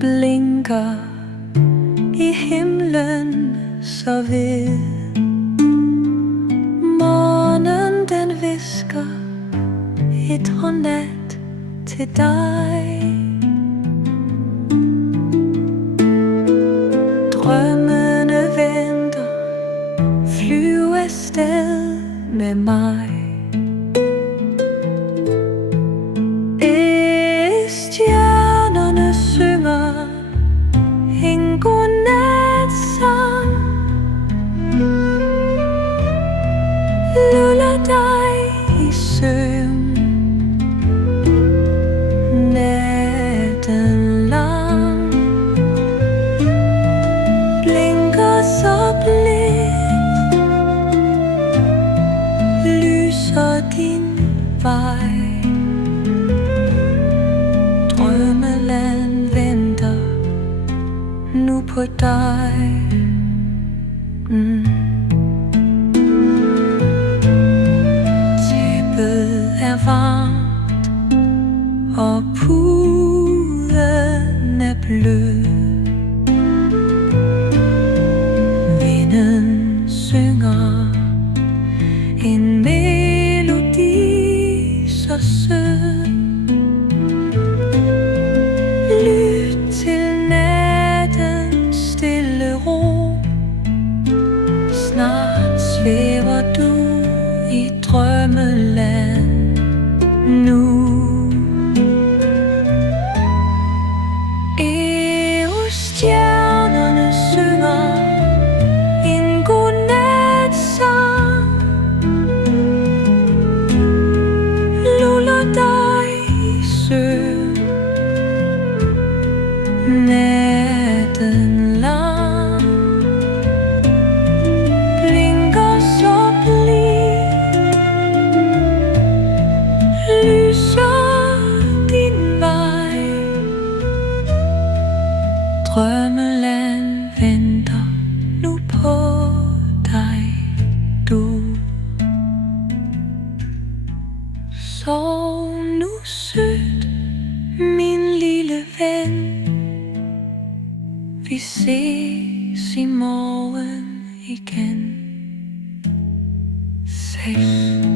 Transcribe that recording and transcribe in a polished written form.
blinker i himlen så ved. Månen den visker et godnat til dig. Drømmene venter, flyv afsted med mig. Stjernerne synger en godnatsang, luller dig i søvn natten lang. Blinker så blidt, lyser din vej. Drømmeland venter nu på dig. Tæppet er varmt og puden er blød. Vinden synger en melodi så sød. Lyt til nattens stille ro, snart svæver du i drømmeland nu. Stjernerne synger en godnatsang, luller dig i søvn natten lang. Blinker så blidt, lyser din vej. Drømmeland venter nu på dig, du. Sov nu sødt, min lille ven. Vi ses i morgen igen. Ses.